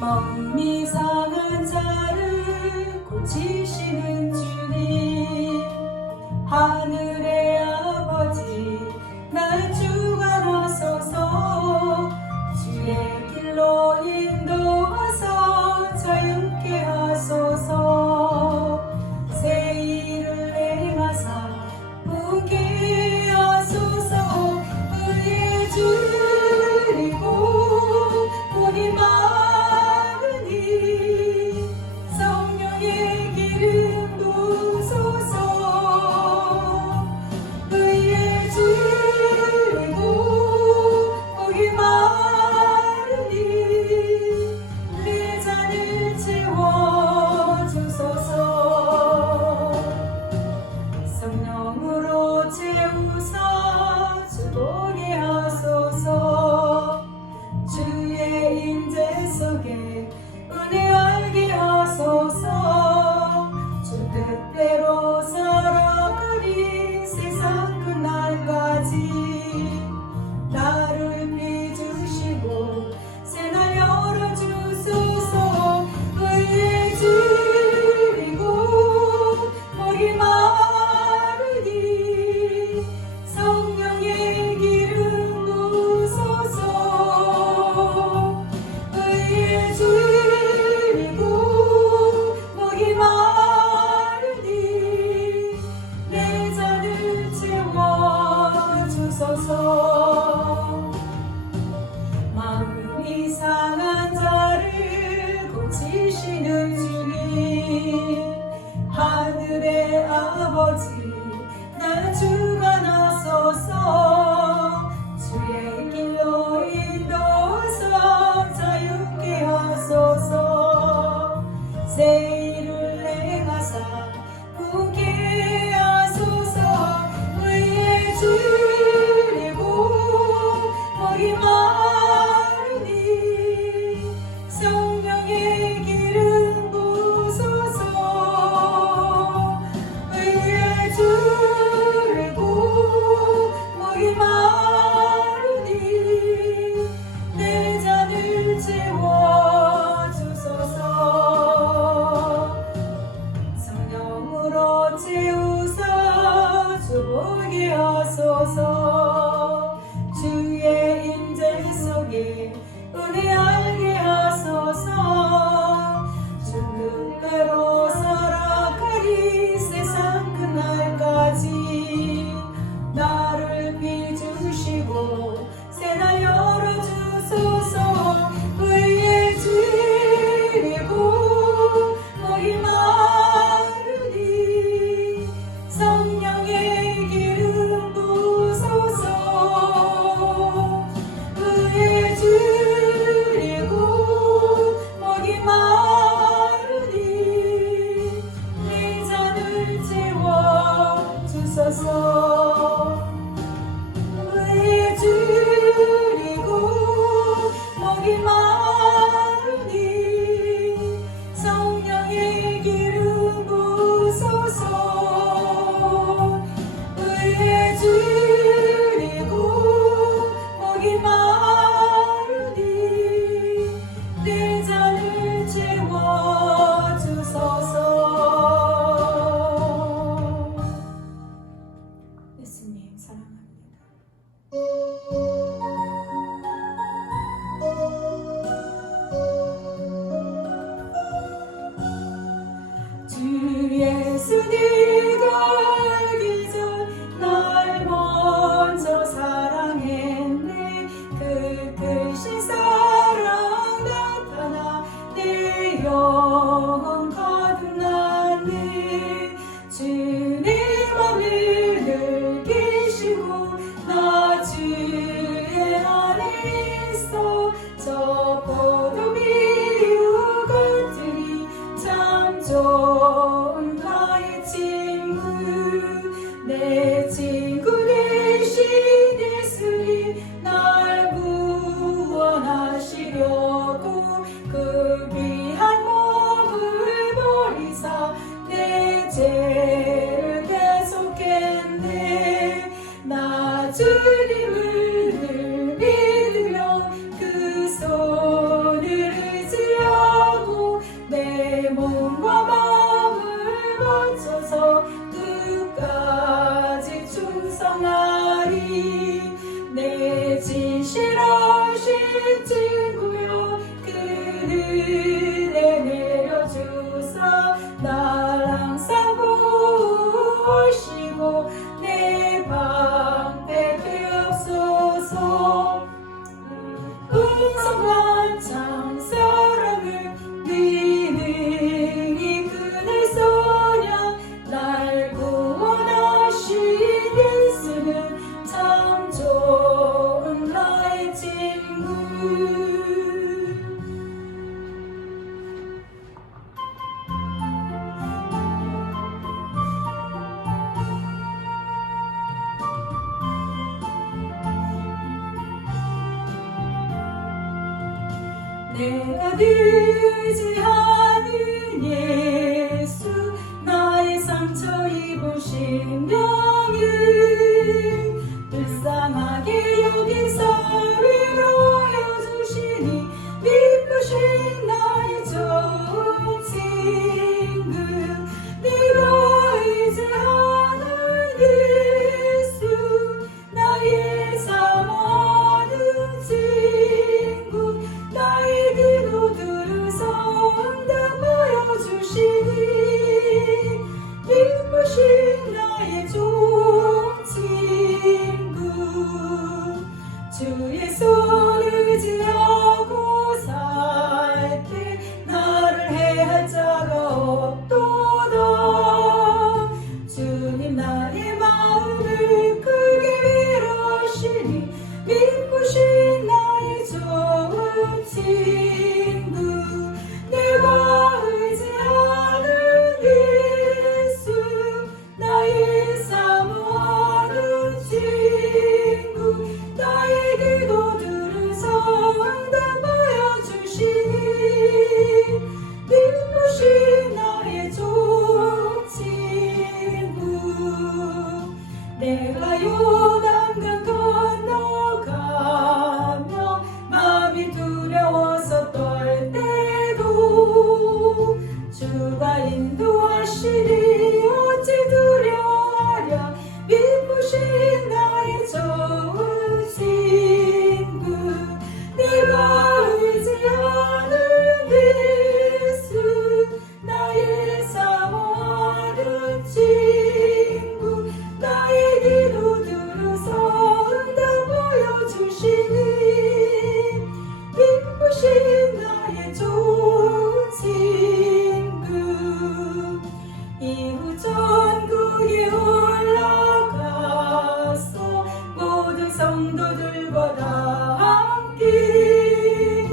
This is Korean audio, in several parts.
마음이 상한 자를 고치시는 주님, 하늘의 아버지 날 주관하소서. 주의 길로 인도하사 자유케 하소서. 새 일을 행하사 웃게 하소서. 의에 줄이고 목이 마르니 성령의 기름 부소서. 의에 줄이고 목이 마르니 내 잔을 채워주소서. 성령으로 채우사 주보게 하소서. 주의 임재 속에 은혜 알게 하소서. 주 뜻대로 살아가리 세상 끝날까지. 나를 비주시고 새날 열어주소서. 의에 줄이고 목이 마르니 성령의 기름 부소서. 의에 줄이고 목이 마르니 내 잔을 채워주소서. 마음이 상한 자를 고치시는 주님, 하늘의 아버지 날 주관하소서. 주의 길로 인도하사 자유케 하소서. 새 일을 행하사 굳게 하소서. 의에 줄이고 목이 마르니 성령의 기름 부소서. 의에 줄이고 목이 마르니 내 잔을 채워주소서. 성령으로 채우사 주보게 하소서. 주의 임재 속에 은혜 알게 하소서. 주 뜻대로 살아가리 세상 끝날까지. 나를 비주시고 새날 열어주소서. 의에 줄이고 목이 마르니 성령의 기름 부소서. 의에 줄이고 목이 마르니 내 잔을 채워주소서. 의에 줄이고 목이 마르니 성령의 기름 부소서. 의에 줄이고 목이 마르니 내 잔을 채워주소서. 예수님 사랑합니다. 주 예수 네가 알기 전 날 먼저 사랑했네. 그 크신 사랑 나타나 내 영혼 거듭났네. 주의 맘을 늘 계시고 나 주의 안에 있어. 저 포도비유 같으니 참 좋은 나의 친구. 내 친구 되신 예수님 날 구원하시려고 그 귀한 몸을 버리사 내 죄를 대속했네. 나 주님을 늘 믿으며 그 손을 의지하며 참 사랑을 네 능히 그네서냐 날 구원하신 예수는 참 좋은 나의 친구. 내가 의지하는 예수 나의 상처 입은 심령을 불쌍하게 여기서 위로해 주시니 기쁘신 나의 좋은 친구. 내가 의지하는 예수 나의 사모하는 친구. 나의 기도 들으사 응답하여 주시니 기쁘신 나의 좋은 친구. 주의 손을 의지하고 살 때 나를 해할 자가 없도다. 주님 나의 마음을 크게 위로하시니 기쁘신 나의 좋은 친구. 내가 의지하는 예수 나의 사모하는 친구. 나의 기도 들으사 응답하여 주시니 기쁘신 나의 좋은 친구. 내가 요단강 건너가며 마음이 두려워서 떨 때도 주가 인도하시니 어찌 두려워하랴. 기쁘신 나의 좋은 친구. 내가 의지하는 예수 나의 사모하는 친구. 나의 기도 들으사 응답하여 주시니 기쁘신 나의 좋은 친구. 이후 천국에 올라가서 모든 성도들과 다 함께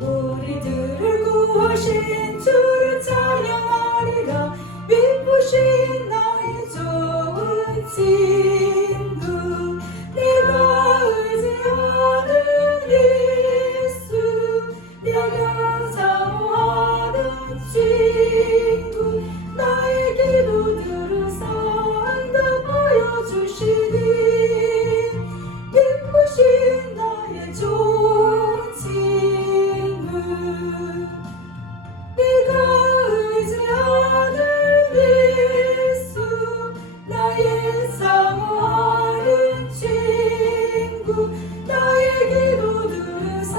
우리들을 구하신 주를 찬양하리라. 기쁘신 나의 좋은 친구. 내가 의지하는 예수 내가 사모하는 친구. 나의 기도 들으사 응답하여 주시니 기쁘신 나의 좋은 친구. 내가 의지하는 예수 나의 사모하는 친구. 나의 기도 들으사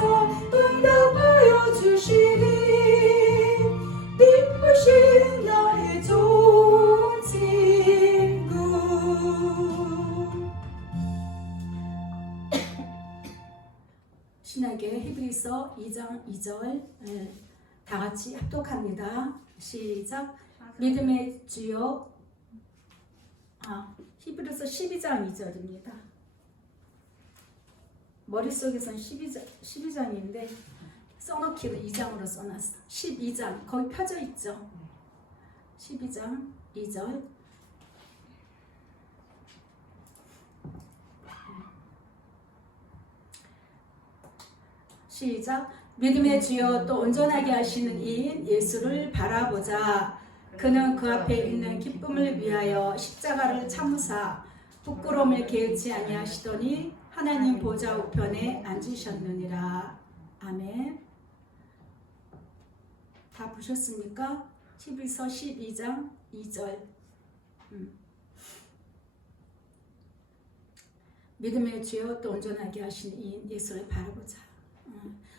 응답하여 주시니 기쁘신 나의 좋은 친구. 신약의 히브리서 2장 2절 다 같이 합독합니다. 시작. 믿음의 주요. 히브리서 12장 2절입니다. 머릿속에선 12장인데 써놓기로 2장으로 써놨어. 12장 거기 펴져 있죠. 12장 2절. 시작. 믿음의 주여 또 온전하게 하시는 이인 예수를 바라보자. 그는 그 앞에 있는 기쁨을 위하여 십자가를 참으사 부끄러움을 게으치 아니하시더니 하나님 보좌 우편에 앉으셨느니라. 아멘. 다 보셨습니까? 히브리서 12장 2절. 믿음의 주여 또 온전하게 하시는 이인 예수를 바라보자.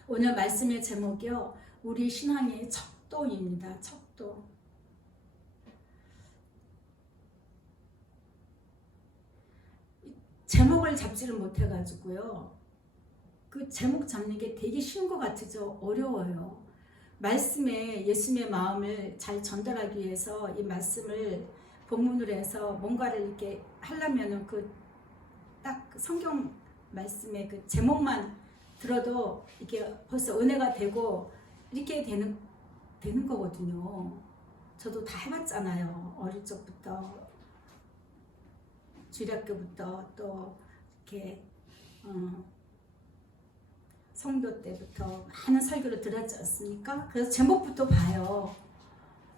오늘 말씀의 제목이요, 우리 신앙의 척도입니다. 척도. 제목을 잡지를 못해가지고요, 그 제목 잡는 게 되게 쉬운 것 같으죠? 어려워요. 말씀에 예수님의 마음을 잘 전달하기 위해서 이 말씀을 본문으로 해서 뭔가를 이렇게 하려면은 그 딱 성경 말씀의 그 제목만 들어도 이게 벌써 은혜가 되고 이렇게 되는 거거든요. 저도 다 해봤잖아요. 어릴 적부터 주일학교부터 또 이렇게 성도 때부터 많은 설교를 들었지 않습니까? 그래서 제목부터 봐요.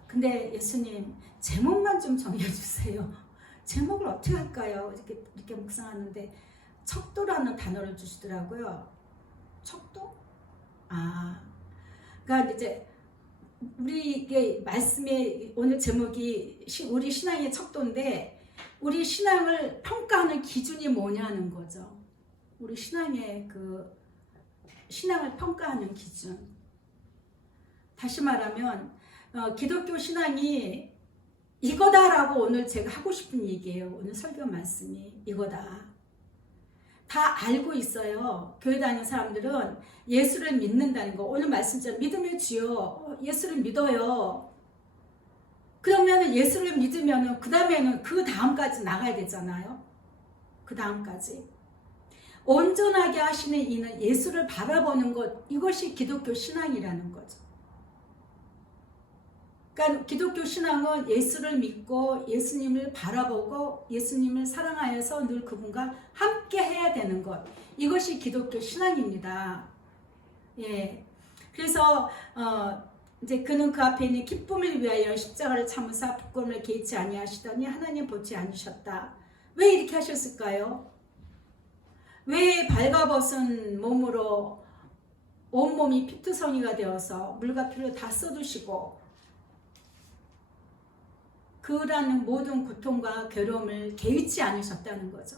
근데 예수님 제목만 좀 정해주세요. 제목을 어떻게 할까요? 이렇게 묵상하는데 척도라는 단어를 주시더라고요. 척도? 그러니까 이제 우리의 말씀의 오늘 제목이 우리 신앙의 척도인데 우리 신앙을 평가하는 기준이 뭐냐는 거죠. 우리 신앙의 그 신앙을 평가하는 기준. 다시 말하면 기독교 신앙이 이거다라고 오늘 제가 하고 싶은 얘기예요. 오늘 설교 말씀이 이거다. 다 알고 있어요. 교회 다니는 사람들은 예수를 믿는다는 거. 오늘 말씀처럼 믿음의 주요. 예수를 믿어요. 그러면 예수를 믿으면 그 다음에는 그 다음까지 나가야 되잖아요. 그 다음까지. 온전하게 하시는 이는 예수를 바라보는 것. 이것이 기독교 신앙이라는 거죠. 그러니까 기독교 신앙은 예수를 믿고 예수님을 바라보고 예수님을 사랑하여서 늘 그분과 함께 해야 되는 것. 이것이 기독교 신앙입니다. 예. 그래서 이제 그는 그 앞에 있는 기쁨을 위하여 십자가를 참으사 부끄러움을 개의치 아니하시더니 하나님 보지 않으셨다. 왜 이렇게 하셨을까요? 왜 발가벗은 몸으로 온몸이 피투성이가 되어서 물과 피를 다 쏟으시고 그라는 모든 고통과 괴로움을 개의치 않으셨다는 거죠.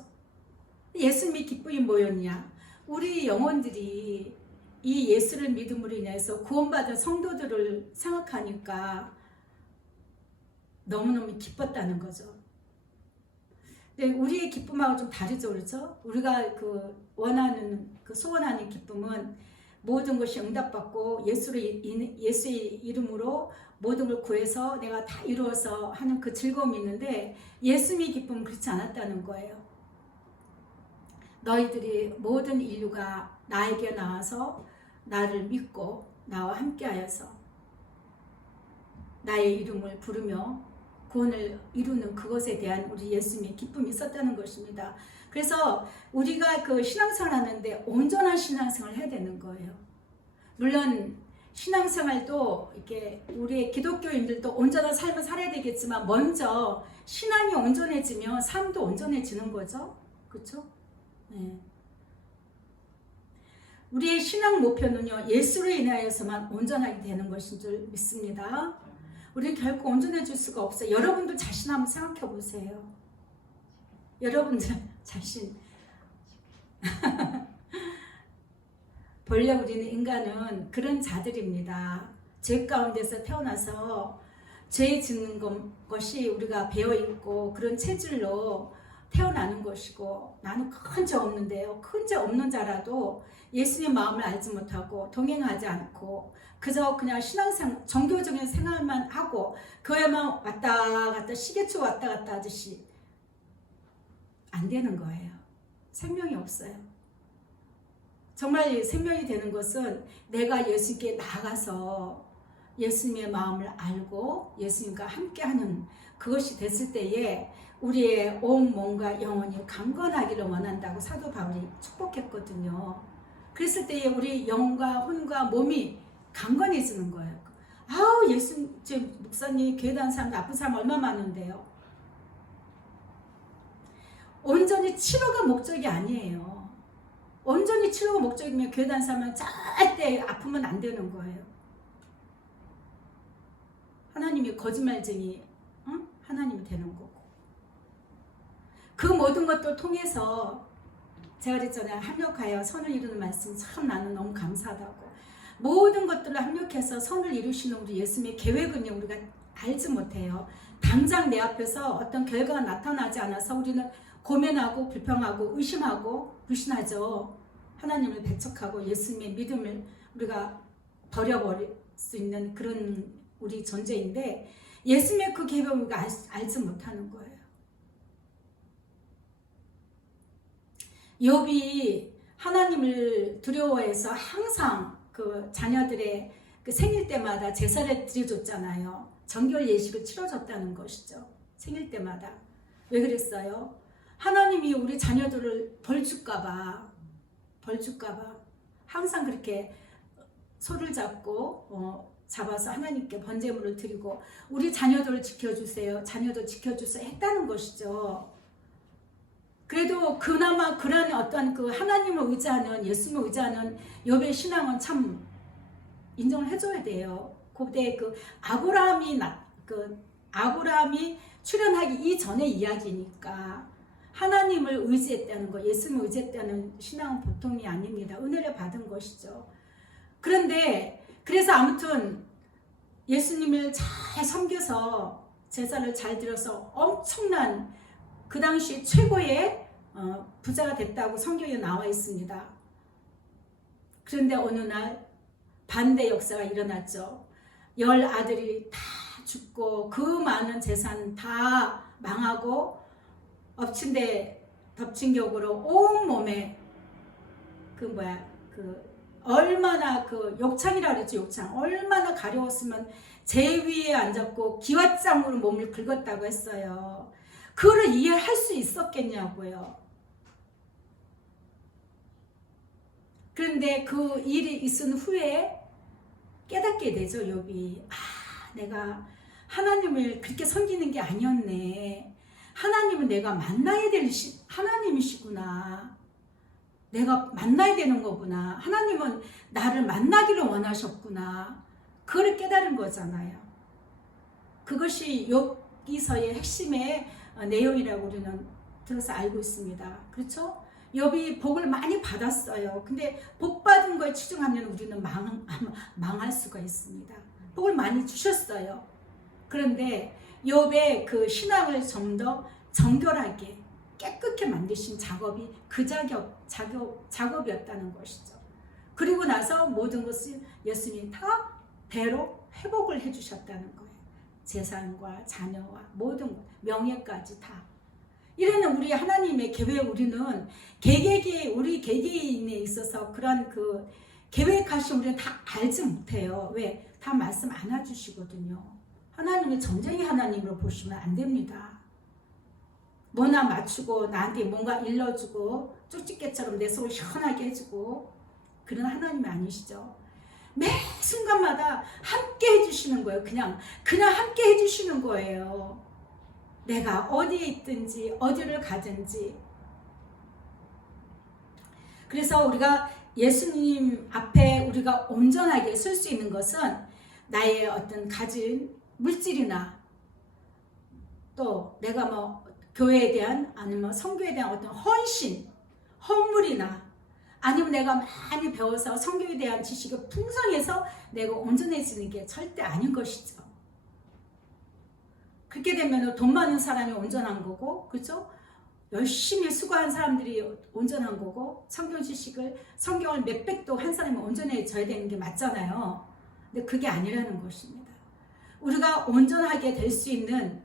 예수님의 기쁨이 뭐였냐? 우리 영혼들이 이 예수를 믿음으로 인해서 구원받은 성도들을 생각하니까 너무너무 기뻤다는 거죠. 근데 우리의 기쁨하고 좀 다르죠, 그렇죠? 우리가 그 원하는 그 소원하는 기쁨은 모든 것이 응답받고 예수의 이름으로 모든 걸 구해서 내가 다 이루어서 하는 그 즐거움이 있는데 예수님의 기쁨은 그렇지 않았다는 거예요. 너희들이 모든 인류가 나에게 나와서 나를 믿고 나와 함께하여서 나의 이름을 부르며 구원을 이루는 그것에 대한 우리 예수님의 기쁨이 있었다는 것입니다. 그래서 우리가 그 신앙생활 하는데 온전한 신앙생활을 해야 되는 거예요. 물론 신앙생활도 이렇게 우리의 기독교인들도 온전한 삶을 살아야 되겠지만 먼저 신앙이 온전해지면 삶도 온전해지는 거죠. 그렇죠? 네. 우리의 신앙 목표는요, 예수로 인하여서만 온전하게 되는 것인 줄 믿습니다. 우리는 결코 온전해질 수가 없어요. 여러분도 자신 한번 생각해 보세요. 여러분들 자신. 본래 우리는 인간은 그런 자들입니다. 죄 가운데서 태어나서 죄 짓는 것이 우리가 배어있고 그런 체질로 태어나는 것이고 나는 큰 죄 없는데요. 큰 죄 없는 자라도 예수님 마음을 알지 못하고 동행하지 않고 그저 그냥 신앙생활, 종교적인 생활만 하고 교회만 왔다 갔다 시계추 왔다 갔다 하듯이 안 되는 거예요. 생명이 없어요. 정말 생명이 되는 것은 내가 예수님께 나가서 예수님의 마음을 알고 예수님과 함께하는 그것이 됐을 때에 우리의 온 몸과 영혼이 강건하기를 원한다고 사도 바울이 축복했거든요. 그랬을 때에 우리 영과 혼과 몸이 강건해지는 거예요. 아우 예수님, 목사님 교회 다니는 사람 나쁜 사람 얼마나 많은데요. 온전히 치료가 목적이 아니에요. 온전히 치료가 목적이면 교회 다니는 사람은 절대 아프면 안 되는 거예요. 하나님이 거짓말쟁이, 응? 하나님이 되는 거고. 그 모든 것들 통해서 제가 그랬잖아요. 합력하여 선을 이루는 말씀 참 나는 너무 감사하다고. 모든 것들을 합력해서 선을 이루시는 우리 예수님의 계획은요, 우리가 알지 못해요. 당장 내 앞에서 어떤 결과가 나타나지 않아서 우리는 고민하고 불평하고 의심하고 불신하죠. 하나님을 배척하고 예수님의 믿음을 우리가 버려버릴 수 있는 그런 우리 존재인데 예수님의 그 계획을 우리가 알지 못하는 거예요. 욥이 하나님을 두려워해서 항상 그 자녀들의 그 생일 때마다 제사를 드려줬잖아요. 정결 예식을 치러줬다는 것이죠. 생일 때마다. 왜 그랬어요? 하나님이 우리 자녀들을 벌 줄까봐 항상 그렇게 소를 잡아서 하나님께 번제물을 드리고 우리 자녀들을 지켜주세요. 자녀들 지켜주세요 했다는 것이죠. 그래도 그나마 그런 어떤 그 하나님을 의지하는 예수님을 의지하는 욥의 신앙은 참 인정을 해줘야 돼요. 그때 그 아브라함이 출현하기 이전의 이야기니까 하나님을 의지했다는 거, 예수님을 의지했다는 신앙은 보통이 아닙니다. 은혜를 받은 것이죠. 그런데 그래서 아무튼 예수님을 잘 섬겨서 제사를 잘 드려서 엄청난 그 당시 최고의 부자가 됐다고 성경에 나와 있습니다. 그런데 어느 날 반대 역사가 일어났죠. 10 아들이 다 죽고 그 많은 재산 다 망하고 엎친 데 덮친 격으로 온 몸에 얼마나 욕창이라 그랬죠. 욕창 얼마나 가려웠으면 제 위에 앉았고 기왓장으로 몸을 긁었다고 했어요. 그거를 이해할 수 있었겠냐고요. 그런데 그 일이 있은 후에 깨닫게 되죠. 욥이 내가 하나님을 그렇게 섬기는 게 아니었네. 하나님은 내가 만나야 될 하나님이시구나. 내가 만나야 되는 거구나. 하나님은 나를 만나기를 원하셨구나. 그걸 깨달은 거잖아요. 그것이 욥기서의 핵심의 내용이라고 우리는 들어서 알고 있습니다. 그렇죠? 욥이 복을 많이 받았어요. 근데 복 받은 거에 치중하면 우리는 망할 수가 있습니다. 복을 많이 주셨어요. 그런데 욥의 그 신앙을 좀 더 정결하게 깨끗게 만드신 작업이 그 작업이었다는 것이죠. 그리고 나서 모든 것을 예수님이 다 배로 회복을 해주셨다는 거예요. 재산과 자녀와 모든 것, 명예까지 다. 이러는 우리 하나님의 계획, 우리는 우리 개개인에 있어서 그런 그 계획하신 우리는 다 알지 못해요. 왜? 다 말씀 안 해주시거든요. 하나님을 점쟁이 하나님으로 보시면 안 됩니다. 뭐나 맞추고 나한테 뭔가 일러주고 쪽집게처럼 내 속을 시원하게 해주고 그런 하나님이 아니시죠. 매 순간마다 함께 해주시는 거예요. 그냥 함께 해주시는 거예요. 내가 어디에 있든지 어디를 가든지. 그래서 우리가 예수님 앞에 우리가 온전하게 설 수 있는 것은 나의 어떤 가진 물질이나 또 내가 뭐 교회에 대한 아니면 성교에 대한 어떤 헌물이나 아니면 내가 많이 배워서 성경에 대한 지식이 풍성해서 내가 온전해지는 게 절대 아닌 것이죠. 그렇게 되면 돈 많은 사람이 온전한 거고, 그렇죠? 열심히 수고한 사람들이 온전한 거고, 성경을 몇백도 한 사람이 온전해져야 되는 게 맞잖아요. 근데 그게 아니라는 것입니다. 우리가 온전하게 될 수 있는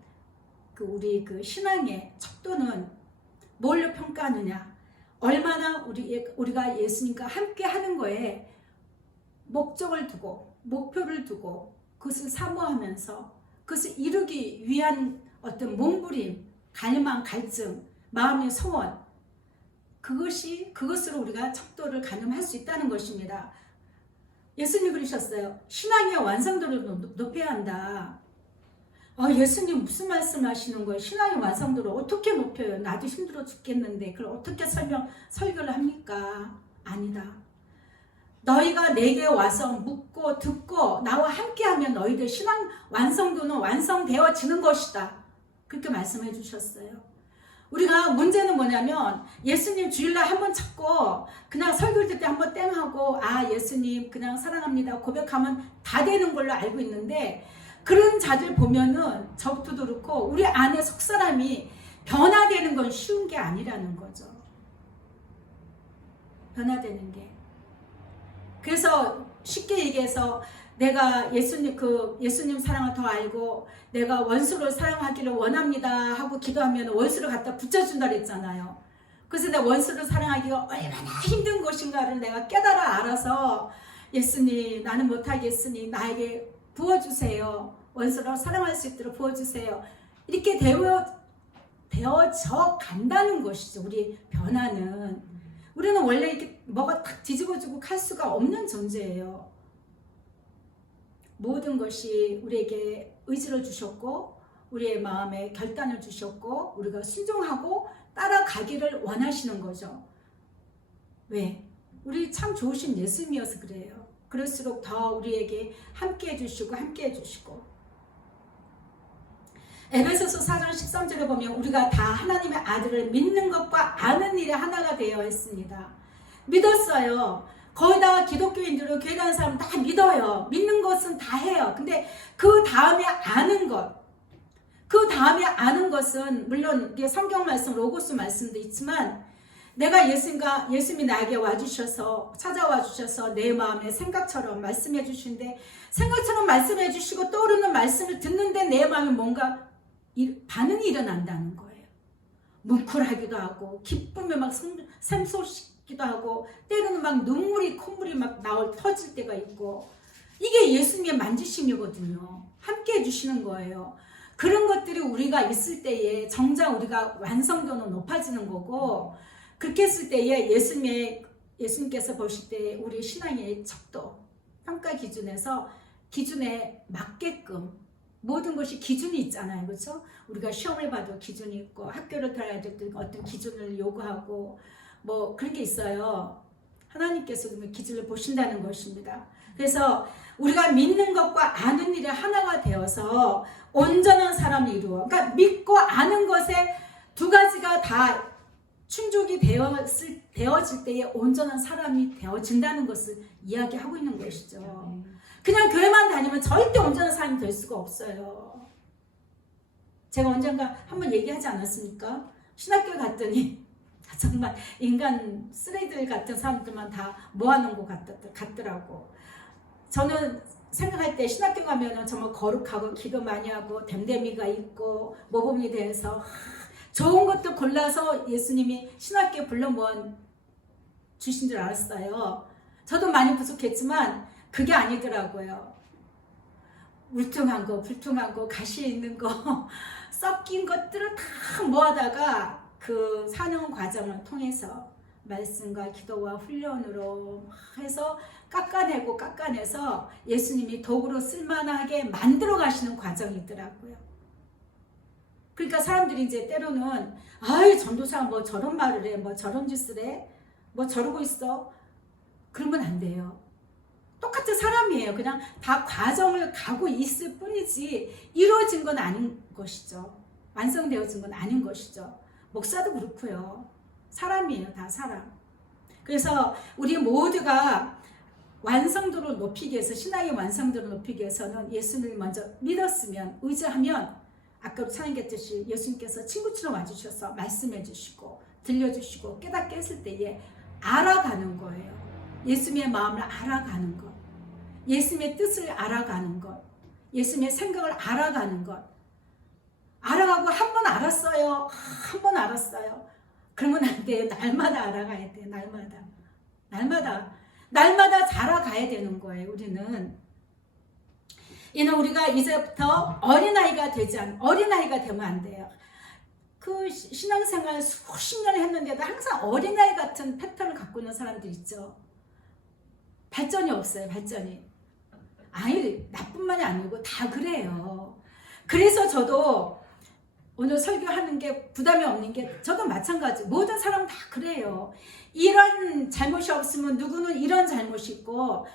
우리 신앙의 척도는 뭘로 평가하느냐? 얼마나 우리가 예수님과 함께 하는 거에 목적을 두고, 목표를 두고, 그것을 사모하면서, 그것을 이루기 위한 어떤 몸부림, 갈망, 갈증, 마음의 소원, 그것으로 우리가 척도를 가늠할 수 있다는 것입니다. 예수님이 그러셨어요. 신앙의 완성도를 높여야 한다. 예수님 무슨 말씀 하시는 거예요? 신앙의 완성도를 어떻게 높여요? 나도 힘들어 죽겠는데 그걸 어떻게 설교를 합니까? 아니다. 너희가 내게 와서 묻고 듣고 나와 함께하면 너희들 신앙 완성도는 완성되어지는 것이다. 그렇게 말씀해 주셨어요. 우리가 문제는 뭐냐면 예수님 주일날 한번 찾고 그냥 설교 때 한번 땡하고 예수님 그냥 사랑합니다 고백하면 다 되는 걸로 알고 있는데 그런 자들 보면은 저부터도 그렇고 우리 안에 속 사람이 변화되는 건 쉬운 게 아니라는 거죠. 변화되는 게. 그래서 쉽게 얘기해서 내가 예수님 사랑을 더 알고 내가 원수를 사랑하기를 원합니다 하고 기도하면 원수를 갖다 붙여준다 그랬잖아요. 그래서 내가 원수를 사랑하기가 얼마나 힘든 것인가를 내가 깨달아 알아서 예수님 나는 못하겠으니 나에게 부어주세요. 원수를 사랑할 수 있도록 부어주세요. 이렇게 되어져 간다는 것이죠. 우리 변화는. 우리는 원래 이렇게 뭐가 탁 뒤집어지고 갈 수가 없는 존재예요. 모든 것이 우리에게 의지를 주셨고 우리의 마음에 결단을 주셨고 우리가 순종하고 따라가기를 원하시는 거죠. 왜? 우리 참 좋으신 예수님이어서 그래요. 그럴수록 더 우리에게 함께 해주시고 함께 해주시고. 에베소서 4장 13절에 보면 우리가 다 하나님의 아들을 믿는 것과 아는 일에 하나가 되어 있습니다. 믿었어요. 거의 다 기독교인들은 교회 가는 사람 다 믿어요. 믿는 것은 다 해요. 근데 그 다음에 아는 것, 그 다음에 아는 것은 물론 성경 말씀, 로고스 말씀도 있지만 내가 예수님이 나에게 와주셔서 찾아와 주셔서 내 마음에 생각처럼 말씀해 주시는데 생각처럼 말씀해 주시고 떠오르는 말씀을 듣는데 내 마음에 뭔가 반응이 일어난다는 거예요. 뭉클하기도 하고 기쁨에 막 샘솟기도 하고 때로는 막 눈물이 콧물이 막 터질 때가 있고 이게 예수님의 만지심이거든요. 함께 해주시는 거예요. 그런 것들이 우리가 있을 때에 정작 우리가 완성도는 높아지는 거고 그렇게 했을 때에 예수님께서 보실 때 우리 신앙의 척도 평가 기준에 맞게끔 모든 것이 기준이 있잖아요. 그렇죠? 우리가 시험을 봐도 기준이 있고 학교를 들어야 될 때 어떤 기준을 요구하고 뭐 그런 게 있어요. 하나님께서 그 기준을 보신다는 것입니다. 그래서 우리가 믿는 것과 아는 일이 하나가 되어서 온전한 사람을 이루어. 그러니까 믿고 아는 것에 두 가지가 다 충족이 되어질 때에 온전한 사람이 되어진다는 것을 이야기하고 있는 것이죠. 그냥 교회만 다니면 절대 온전한 사람이 될 수가 없어요. 제가 언젠가 한번 얘기하지 않았습니까? 신학교 갔더니 정말 인간 쓰레기들 같은 사람들만 다 모아놓은 것 같더라고. 저는 생각할 때 신학교 가면은 정말 거룩하고 기도 많이 하고 댐댐이가 있고 모범이 돼서 좋은 것도 골라서 예수님이 신학교에 불러 모아 주신 줄 알았어요. 저도 많이 부족했지만 그게 아니더라고요. 울퉁한 거, 불퉁한 거, 가시 있는 거, 섞인 것들을 다 모아다가 그 4년 과정을 통해서 말씀과 기도와 훈련으로 해서 깎아내서 예수님이 도구로 쓸만하게 만들어 가시는 과정이 있더라고요. 그러니까 사람들이 이제 때로는 아이 전도사가 뭐 저런 말을 해, 뭐 저런 짓을 해, 뭐 저러고 있어. 그러면 안 돼요. 똑같은 사람이에요. 그냥 다 과정을 가고 있을 뿐이지 이루어진 건 아닌 것이죠. 완성되어진 건 아닌 것이죠. 목사도 그렇고요. 사람이에요. 다 사람. 그래서 우리 모두가 완성도를 높이기 위해서 신앙의 완성도를 높이기 위해서는 예수님을 먼저 믿었으면 의지하면 아까 찬양했듯이 예수님께서 친구처럼 와주셔서 말씀해 주시고 들려주시고 깨닫게 했을 때에 알아가는 거예요. 예수님의 마음을 알아가는 것, 예수님의 뜻을 알아가는 것, 예수님의 생각을 알아가는 것. 알아가고 한 번 알았어요. 한 번 알았어요. 그러면 안 돼요. 날마다 알아가야 돼요. 날마다 자라가야 되는 거예요. 우리는 우리가 이제부터 어린아이가 되면 안 돼요. 그 신앙생활 수십 년 했는데도 항상 어린아이 같은 패턴을 갖고 있는 사람들 있죠. 발전이 없어요. 아니 나뿐만이 아니고 다 그래요. 그래서 저도 오늘 설교하는 게 부담이 없는 게 저도 마찬가지. 모든 사람 다 그래요. 이런 잘못이 없으면 누구는 이런 잘못이 있고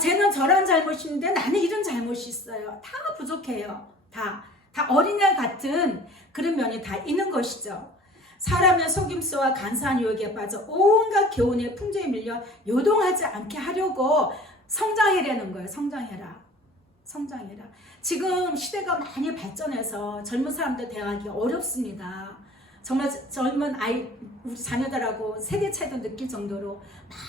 쟤는 저런 잘못이 있는데 나는 이런 잘못이 있어요. 다 부족해요. 다 어린애 같은 그런 면이 다 있는 것이죠. 사람의 속임수와 간사한 유혹에 빠져 온갖 교훈의 풍조에 밀려 요동하지 않게 하려고 성장해라는 거예요. 성장해라. 지금 시대가 많이 발전해서 젊은 사람들 대하기 어렵습니다. 정말 젊은 아이, 우리 자녀들하고 세대 차이도 느낄 정도로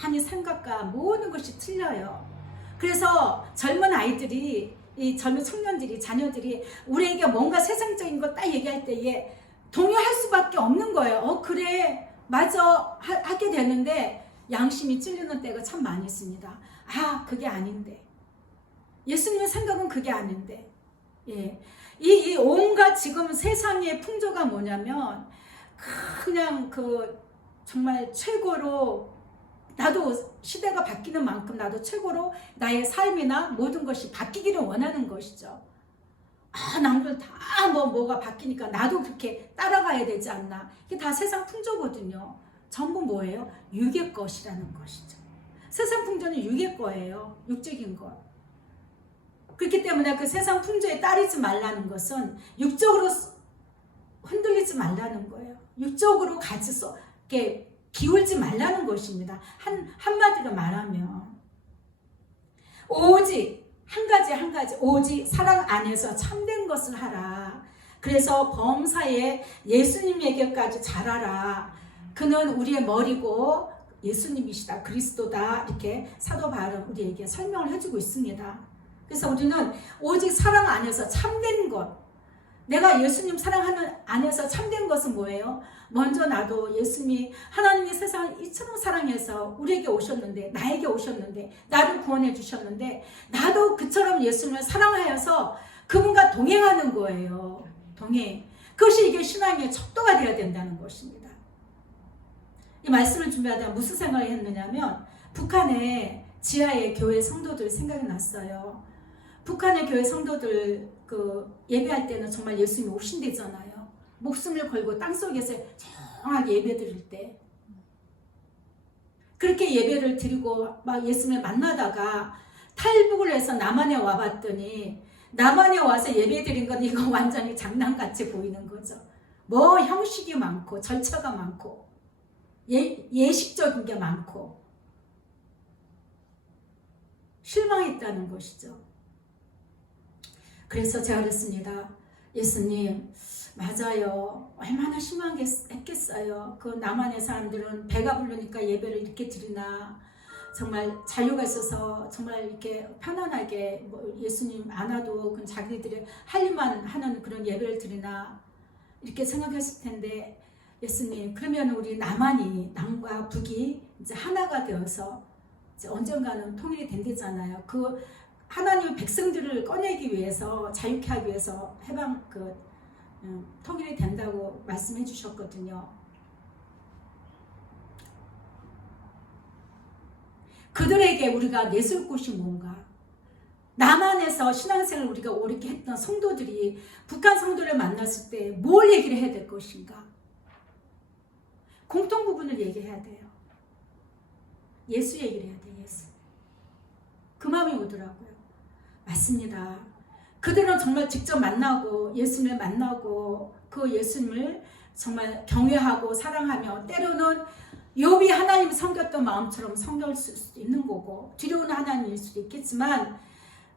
많이 생각과 모든 것이 틀려요. 그래서 젊은 아이들이, 이 젊은 청년들이, 자녀들이 우리에게 뭔가 세상적인 거 딱 얘기할 때에 동요할 수밖에 없는 거예요. 그래, 맞아, 하게 되는데 양심이 찔리는 때가 참 많이 있습니다. 그게 아닌데. 예수님의 생각은 그게 아닌데. 예. 이 온갖 지금 세상의 풍조가 뭐냐면, 그냥 정말 최고로, 나도 시대가 바뀌는 만큼 나도 최고로 나의 삶이나 모든 것이 바뀌기를 원하는 것이죠. 남들 다 뭐가 바뀌니까 나도 그렇게 따라가야 되지 않나. 이게 다 세상 풍조거든요. 전부 뭐예요? 육의 것이라는 것이죠. 세상 풍조는 육의 거예요. 육적인 것. 그렇기 때문에 그 세상 풍조에 따르지 말라는 것은 육적으로 흔들리지 말라는 거예요. 육적으로 이렇게 기울지 말라는 것입니다. 한마디로 말하면 오직 한 가지 오직 사랑 안에서 참된 것을 하라. 그래서 범사에 예수님에게까지 자라라. 그는 우리의 머리고 예수님이시다. 그리스도다. 이렇게 사도 바울은 우리에게 설명을 해주고 있습니다. 그래서 우리는 오직 사랑 안에서 참된 것, 내가 예수님 사랑하는 안에서 참된 것은 뭐예요? 먼저 나도 예수님이, 하나님이 세상을 이처럼 사랑해서 우리에게 오셨는데, 나에게 오셨는데, 나를 구원해 주셨는데, 나도 그처럼 예수님을 사랑하여서 그분과 동행하는 거예요. 동행. 그것이 이게 신앙의 척도가 되어야 된다는 것입니다. 이 말씀을 준비하다가 무슨 생각을 했느냐면, 북한의 지하의 교회 성도들 생각이 났어요. 북한의 교회 성도들 예배할 때는 정말 예수님이 오신대잖아요. 목숨을 걸고 땅속에서 정확하게 예배 드릴 때. 그렇게 예배를 드리고 막 예수님을 만나다가 탈북을 해서 남한에 와봤더니, 남한에 와서 예배 드린 건 이거 완전히 장난같이 보이는 거죠. 뭐 형식이 많고 절차가 많고 예식적인 게 많고 실망했다는 것이죠. 그래서 제가 그랬습니다. 예수님, 맞아요. 얼마나 실망했겠어요. 그 남한의 사람들은 배가 부르니까 예배를 이렇게 드리나, 정말 자유가 있어서 정말 이렇게 편안하게 예수님 안 와도 그냥 자기들이 할 일만 하는 그런 예배를 드리나, 이렇게 생각했을 텐데, 예수님, 그러면 우리 남과 북이 이제 하나가 되어서 이제 언젠가는 통일이 된대잖아요. 하나님의 백성들을 꺼내기 위해서, 자유케 하기 위해서 통일이 된다고 말씀해 주셨거든요. 그들에게 우리가 내줄 곳이 뭔가? 남한에서 신앙생활을 우리가 오래 했던 성도들이 북한 성도를 만났을 때 뭘 얘기를 해야 될 것인가? 공통 부분을 얘기해야 돼요. 예수 얘기를 해야 돼요. 예수. 그 마음이 오더라고요. 맞습니다. 그들은 정말 직접 만나고 예수님을 만나고 그 예수님을 정말 경외하고 사랑하며, 때로는 욥이 하나님을 섬겼던 마음처럼 섬길 수도 있는 거고 두려운 하나님일 수도 있겠지만,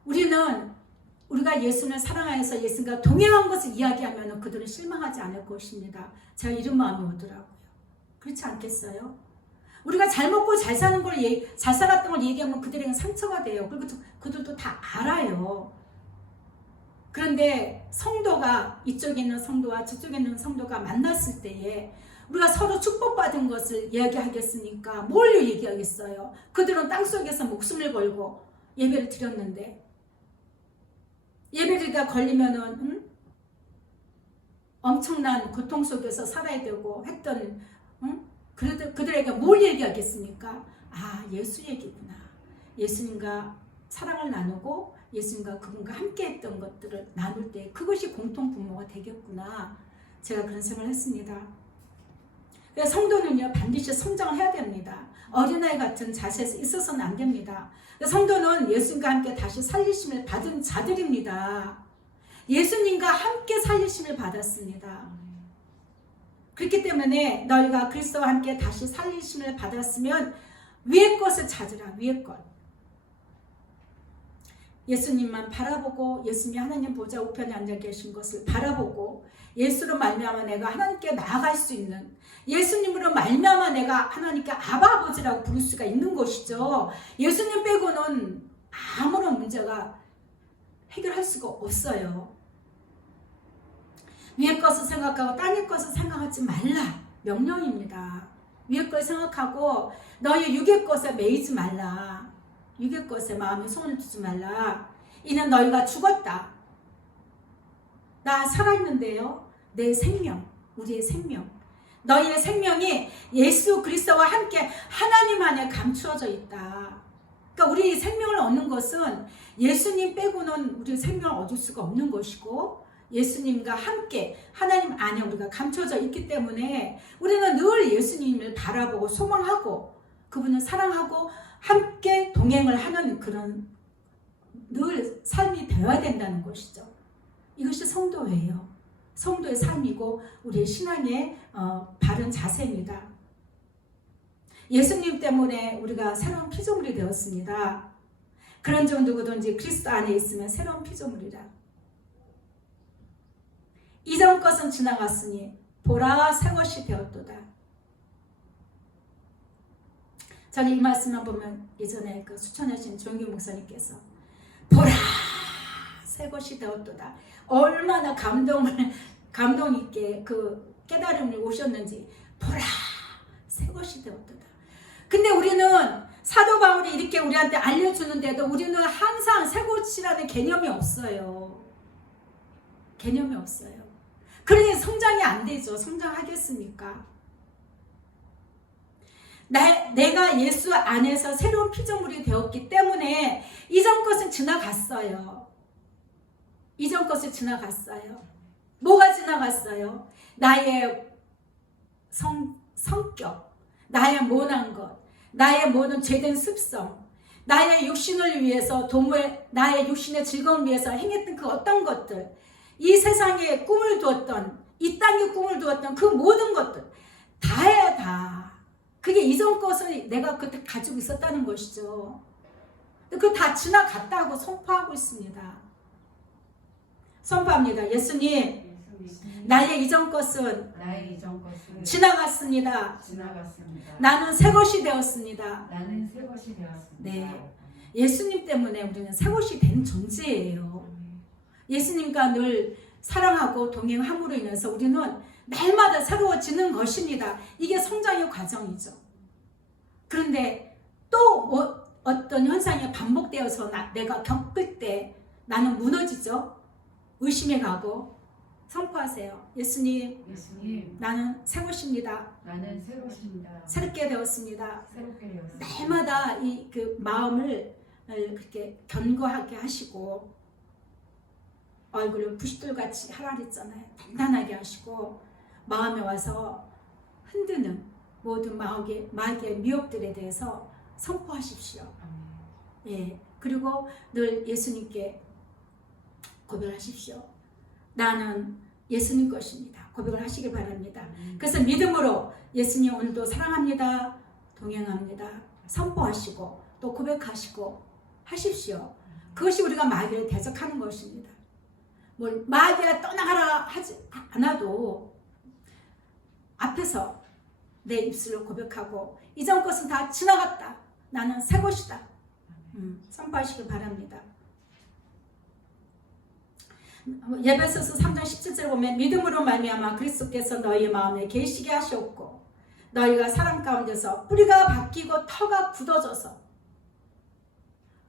우리가 예수님을 사랑하여서 예수님과 동행한 것을 이야기하면 그들은 실망하지 않을 것입니다. 제가 이런 마음이 오더라고요. 그렇지 않겠어요? 우리가 잘 먹고 잘 사는 걸, 잘 살았던 걸 얘기하면 그들에게는 상처가 돼요. 그리고 그들도 다 알아요. 그런데 성도가, 이쪽에 있는 성도와 저쪽에 있는 성도가 만났을 때에 우리가 서로 축복받은 것을 이야기하겠습니까? 뭘 얘기하겠어요? 그들은 땅속에서 목숨을 걸고 예배를 드렸는데, 예배드리다 걸리면은 엄청난 고통 속에서 살아야 되고 했던, 그들에게 뭘 얘기하겠습니까? 예수 얘기구나. 예수님과 사랑을 나누고 예수님과 그분과 함께 했던 것들을 나눌 때 그것이 공통 분모가 되겠구나. 제가 그런 생각을 했습니다. 그래서 성도는요, 반드시 성장을 해야 됩니다. 어린아이 같은 자세에서 있어서는 안 됩니다. 성도는 예수님과 함께 다시 살리심을 받은 자들입니다. 예수님과 함께 살리심을 받았습니다. 그렇기 때문에 너희가 그리스도와 함께 다시 살리심을 받았으면 위의 것을 찾으라. 위의 것. 예수님만 바라보고 예수님이 하나님 보좌 우편에 앉아 계신 것을 바라보고 예수로 말미암아 내가 하나님께 나아갈 수 있는, 예수님으로 말미암아 내가 하나님께 아바 아버지라고 부를 수가 있는 것이죠. 예수님 빼고는 아무런 문제가 해결할 수가 없어요. 위의 것을 생각하고 땅의 것을 생각하지 말라 명령입니다. 위의 것을 생각하고 너희 육의 것에 매이지 말라. 육의 것에 마음에 손을 두지 말라. 이는 너희가 죽었다. 나 살아있는데요. 내 생명, 우리의 생명, 너희의 생명이 예수 그리스도와 함께 하나님 안에 감추어져 있다. 그러니까 우리 생명을 얻는 것은 예수님 빼고는 우리 생명을 얻을 수가 없는 것이고, 예수님과 함께 하나님 안에 우리가 감춰져 있기 때문에 우리는 늘 예수님을 바라보고 소망하고 그분을 사랑하고 함께 동행을 하는 그런 늘 삶이 되어야 된다는 것이죠. 이것이 성도예요. 성도의 삶이고 우리의 신앙의 바른 자세입니다. 예수님 때문에 우리가 새로운 피조물이 되었습니다. 그런 중 누구든지 그리스도 안에 있으면 새로운 피조물이라. 이전 것은 지나갔으니 보라 새 것이 되었도다. 저는 이 말씀만 보면 예전에 그 추천하신 조영규 목사님께서 보라 새 것이 되었도다. 얼마나 감동 있게 그 깨달음을 오셨는지. 보라 새 것이 되었도다. 근데 우리는 사도 바울이 이렇게 우리한테 알려주는데도 우리는 항상 새 것이라는 개념이 없어요. 개념이 없어요. 그러니 성장이 안 되죠. 성장하겠습니까? 내가 예수 안에서 새로운 피조물이 되었기 때문에 이전 것은 지나갔어요. 이전 것을 지나갔어요. 뭐가 지나갔어요? 나의 성격, 나의 모난 것, 나의 모든 죄된 습성, 나의 육신을 위해서 나의 육신의 즐거움을 위해서 행했던 그 어떤 것들, 이 세상에 꿈을 두었던, 이 땅에 꿈을 두었던 그 모든 것들 다야 다. 그게 이전 것을 내가 그때 가지고 있었다는 것이죠. 그 다 지나갔다고 선포하고 있습니다. 선포합니다. 예수님, 나의 이전 것은 지나갔습니다. 나는 새 것이 되었습니다. 네, 예수님 때문에 우리는 새 것이 된 존재예요. 예수님과 늘 사랑하고 동행함으로 인해서 우리는 날마다 새로워지는 것입니다. 이게 성장의 과정이죠. 그런데 또 어떤 현상이 반복되어서 내가 겪을 때 나는 무너지죠. 의심해 가고 선포하세요. 예수님, 나는 새 것입니다. 새롭게 되었습니다. 날마다 그 마음을 그렇게 견고하게 하시고 얼굴을 부싯돌같이 하라 그랬잖아요. 단단하게 하시고 마음에 와서 흔드는 모든 마귀의 미혹들에 대해서 선포하십시오. 예, 그리고 늘 예수님께 고백하십시오. 나는 예수님 것입니다. 고백을 하시길 바랍니다. 그래서 믿음으로 예수님 오늘도 사랑합니다. 동행합니다. 선포하시고 또 고백하시고 하십시오. 그것이 우리가 마귀를 대적하는 것입니다. 뭘 마귀야 떠나가라 하지 않아도 앞에서 내 입술로 고백하고 이전 것은 다 지나갔다. 나는 새 것이다. 선포하시길 바랍니다. 에베소서 3장 17절 보면 믿음으로 말미암아 그리스도께서 너희의 마음에 계시게 하셨고 너희가 사랑 가운데서 뿌리가 박히고 터가 굳어져서,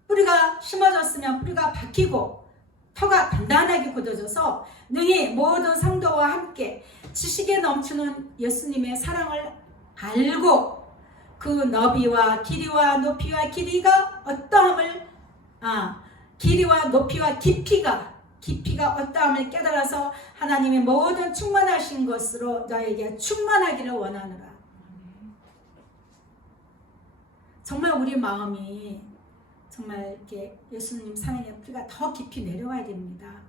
뿌리가 심어졌으면 뿌리가 박히고 터가 단단하게 굳어져서 능히 모든 성도와 함께 지식에 넘치는 예수님의 사랑을 알고 그 너비와 길이와 높이와 길이가 어떠함을 길이와 높이와 깊이가 어떠함을 깨달아서 하나님의 모든 충만하신 것으로 너에게 충만하기를 원하노라. 정말 우리 마음이 정말 이렇게 예수님 사랑의 뿌리가 더 깊이 내려와야 됩니다.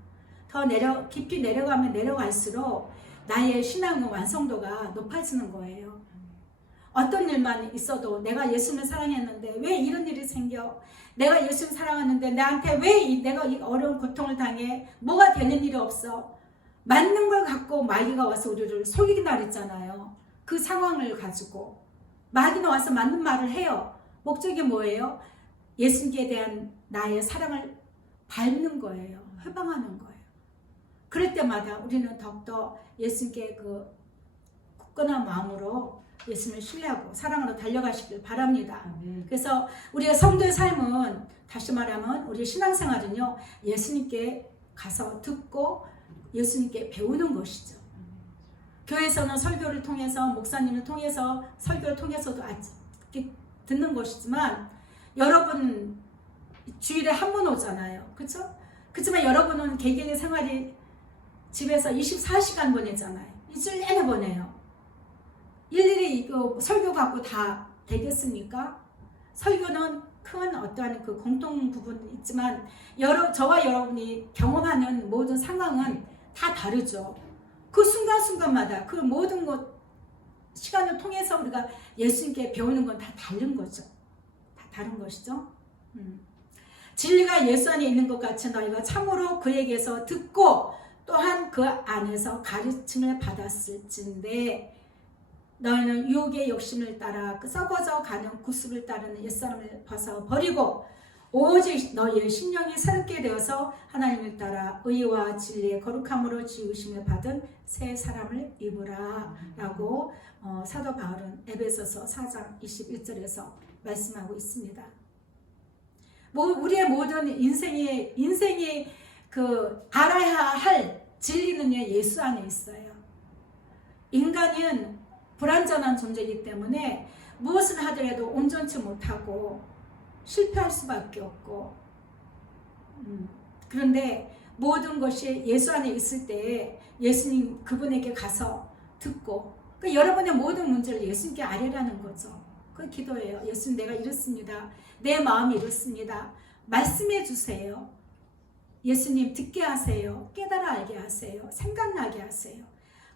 더 깊이 내려가면 내려갈수록 나의 신앙의 완성도가 높아지는 거예요. 어떤 일만 있어도 내가 예수님을 사랑했는데 왜 이런 일이 생겨? 내가 예수님 사랑하는데 나한테 왜 내가 이 어려운 고통을 당해? 뭐가 되는 일이 없어? 맞는 걸 갖고 마귀가 와서 우리를 속이긴다 그랬잖아요. 그 상황을 가지고 마귀는 와서 맞는 말을 해요. 목적이 뭐예요? 예수님께 대한 나의 사랑을 밟는 거예요. 회방하는 거예요. 그럴 때마다 우리는 더욱더 예수님께 그 굳건한 마음으로 예수님을 신뢰하고 사랑으로 달려가시길 바랍니다. 그래서 우리의 성도의 삶은 다시 말하면 우리의 신앙생활은요, 예수님께 가서 듣고 예수님께 배우는 것이죠. 교회에서는 설교를 통해서, 목사님을 통해서, 설교를 통해서도 듣는 것이지만, 여러분 주일에 한 번 오잖아요. 그렇죠? 그렇지만 여러분은 개개인의 생활이 집에서 24시간 보내잖아요. 일주일 내내 보내요. 일일이 이거 설교 갖고 다 되겠습니까? 설교는 큰 어떠한 그 공통 부분도 있지만 저와 여러분이 경험하는 모든 상황은 다 다르죠. 그 순간순간마다 그 모든 것 시간을 통해서 우리가 예수님께 배우는 건 다 다른 거죠. 다 다른 것이죠. 진리가 예수 안에 있는 것 같이 너희가 참으로 그에게서 듣고 또한 그 안에서 가르침을 받았을진데 너희는 유혹의 욕심을 따라 그 썩어져 가는 구습을 따르는 옛사람을 벗어버리고 오직 너희의 심령이 새롭게 되어서 하나님을 따라 의와 진리의 거룩함으로 지으심을 받은 새 사람을 입으라 라고 사도 바울은 에베소서 4장 21절에서 말씀하고 있습니다. 우리의 모든 인생이 그 알아야 할 진리는요, 예수 안에 있어요. 인간은 불완전한 존재이기 때문에 무엇을 하더라도 온전치 못하고 실패할 수밖에 없고, 그런데 모든 것이 예수 안에 있을 때 예수님 그분에게 가서 듣고, 그러니까 여러분의 모든 문제를 예수님께 아뢰라는 거죠. 그 기도예요. 예수님, 내가 이렇습니다. 내 마음이 이렇습니다. 말씀해 주세요. 예수님, 듣게 하세요. 깨달아 알게 하세요. 생각나게 하세요.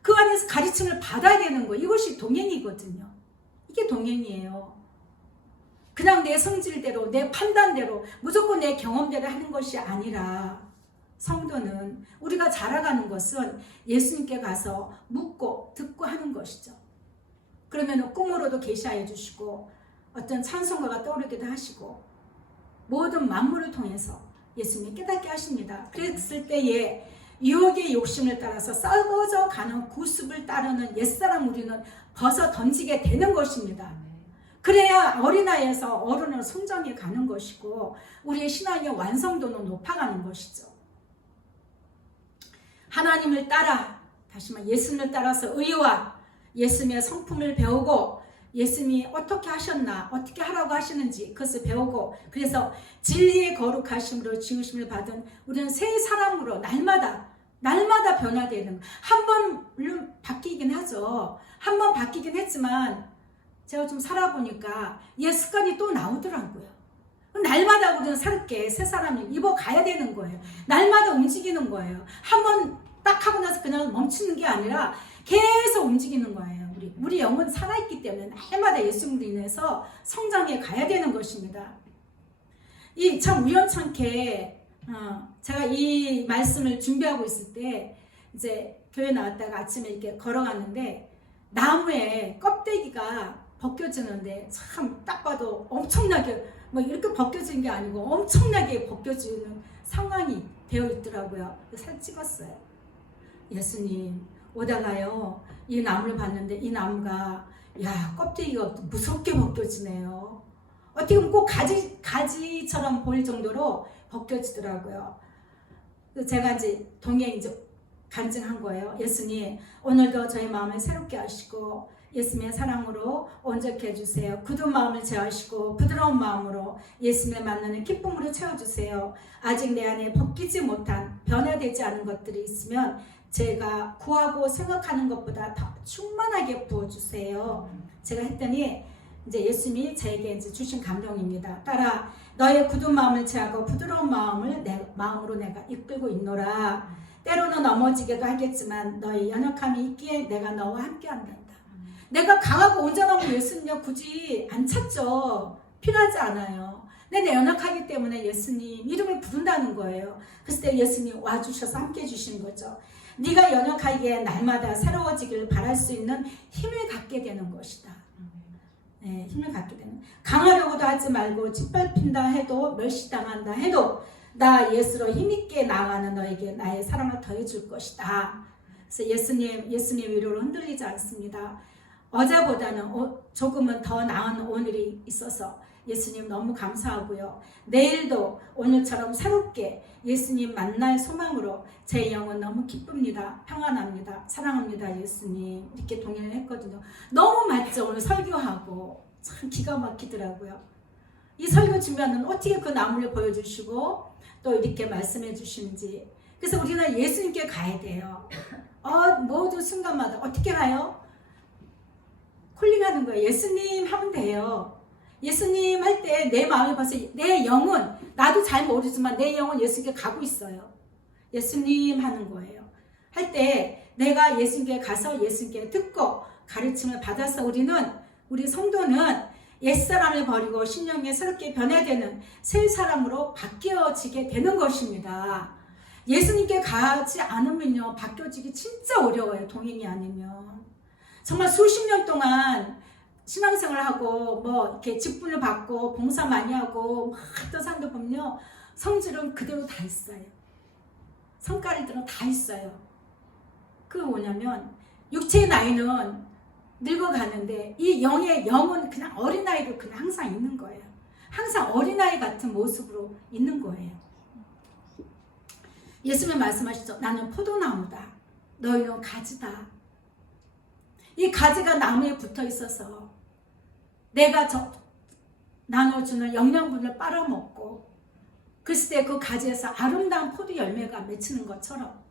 그 안에서 가르침을 받아야 되는 거예요. 이것이 동행이거든요. 이게 동행이에요. 그냥 내 성질대로, 내 판단대로, 무조건 내 경험대로 하는 것이 아니라, 성도는 우리가 자라가는 것은 예수님께 가서 묻고 듣고 하는 것이죠. 그러면 꿈으로도 계시하여 주시고 어떤 찬송가가 떠오르기도 하시고 모든 만물을 통해서 예수님이 깨닫게 하십니다. 그랬을 때에 유혹의 욕심을 따라서 썩어져 가는 구습을 따르는 옛사람 우리는 벗어 던지게 되는 것입니다. 그래야 어린아이에서 어른으로 성장해 가는 것이고 우리의 신앙의 완성도는 높아가는 것이죠. 하나님을 따라, 다시 말해 예수님을 따라서 의와 예수님의 성품을 배우고 예수님이 어떻게 하셨나, 어떻게 하라고 하시는지 그것을 배우고, 그래서 진리의 거룩하심으로 지으심을 받은 우리는 새 사람으로 날마다 변화되는, 한 번 물론 바뀌긴 하죠. 한 번 바뀌긴 했지만 제가 좀 살아보니까 옛 습관이 또 나오더라고요. 날마다 우리는 새롭게 새 사람을 입어가야 되는 거예요. 날마다 움직이는 거예요. 한 번 딱 하고 나서 그냥 멈추는 게 아니라 계속 움직이는 거예요. 우리 영은 살아있기 때문에 날마다 예수님으로 인해서 성장해 가야 되는 것입니다. 이 참 우연찮게 제가 이 말씀을 준비하고 있을 때 이제 교회 나왔다가 아침에 이렇게 걸어갔는데 나무에 껍데기가 벗겨지는데 참 딱 봐도 엄청나게 뭐 이렇게 벗겨지는 게 아니고 엄청나게 벗겨지는 상황이 되어 있더라고요. 사진 찍었어요. 예수님 오다가요 이 나무를 봤는데 이 나무가 껍데기가 무섭게 벗겨지네요. 어떻게 보면 꼭 가지처럼 보일 정도로 벗겨지더라고요. 제가 이제 동행 간증한 거예요. 예수님 오늘도 저희 마음을 새롭게 하시고 예수님의 사랑으로 온전케 해주세요. 굳은 마음을 제하시고 부드러운 마음으로 예수님을 만나는 기쁨으로 채워주세요. 아직 내 안에 벗기지 못한 변화되지 않은 것들이 있으면 제가 구하고 생각하는 것보다 더 충만하게 부어주세요. 제가 했더니 이제 예수님이 저에게 이제 주신 감동입니다. 따라 너의 굳은 마음을 제하고 부드러운 마음을 내 마음으로 내가 이끌고 있노라. 때로는 넘어지기도 하겠지만 너의 연약함이 있기에 내가 너와 함께 한단다. 내가 강하고 온전하고 예수님요 굳이 안 찾죠. 필요하지 않아요. 내가 연약하기 때문에 예수님 이름을 부른다는 거예요. 그랬을 때 예수님 와주셔서 함께 해주시는 거죠. 네가 연약하기에 날마다 새로워지기를 바랄 수 있는 힘을 갖게 되는 것이다. 네, 힘을 갖게 되는. 강하려고도 하지 말고 짓밟힌다 해도 멸시당한다 해도 나 예수로 힘있게 나아가는 너에게 나의 사랑을 더해줄 것이다. 그래서 예수님 위로로 흔들리지 않습니다. 어제보다는 조금은 더 나은 오늘이 있어서 예수님 너무 감사하고요. 내일도 오늘처럼 새롭게 예수님 만날 소망으로 제 영은 너무 기쁩니다. 평안합니다. 사랑합니다. 예수님. 이렇게 동의를 했거든요. 너무 맞죠? 오늘 설교하고 참 기가 막히더라고요. 이 설교 주면은 어떻게 그 나무를 보여주시고 또 이렇게 말씀해 주시는지. 그래서 우리는 예수님께 가야 돼요. 모든 순간마다 어떻게 가요? 콜링하는 거예요. 예수님 하면 돼요. 예수님 할 때 내 마음이 벌써 내 영은 나도 잘 모르지만 내 영은 예수님께 가고 있어요. 예수님 하는 거예요. 할 때 내가 예수님께 가서 예수님께 듣고 가르침을 받아서 우리 성도는 옛사람을 버리고 신령에 새롭게 변화되는 새 사람으로 바뀌어지게 되는 것입니다. 예수님께 가지 않으면요 바뀌어지기 진짜 어려워요. 동행이 아니면. 정말 수십 년 동안 신앙생활하고 이렇게 직분을 받고 봉사 많이 하고 막 했던 사람들 보면요 성질은 그대로 다 있어요. 성깔들은 다 있어요. 그게 뭐냐면 육체의 나이는 늙어가는데 이 영은 그냥 어린아이로 그냥 항상 있는 거예요. 항상 어린아이 같은 모습으로 있는 거예요. 예수님 말씀하시죠. 나는 포도나무다. 너희는 가지다. 이 가지가 나무에 붙어 있어서 내가 나눠주는 영양분을 빨아먹고 그때 그 가지에서 아름다운 포도 열매가 맺히는 것처럼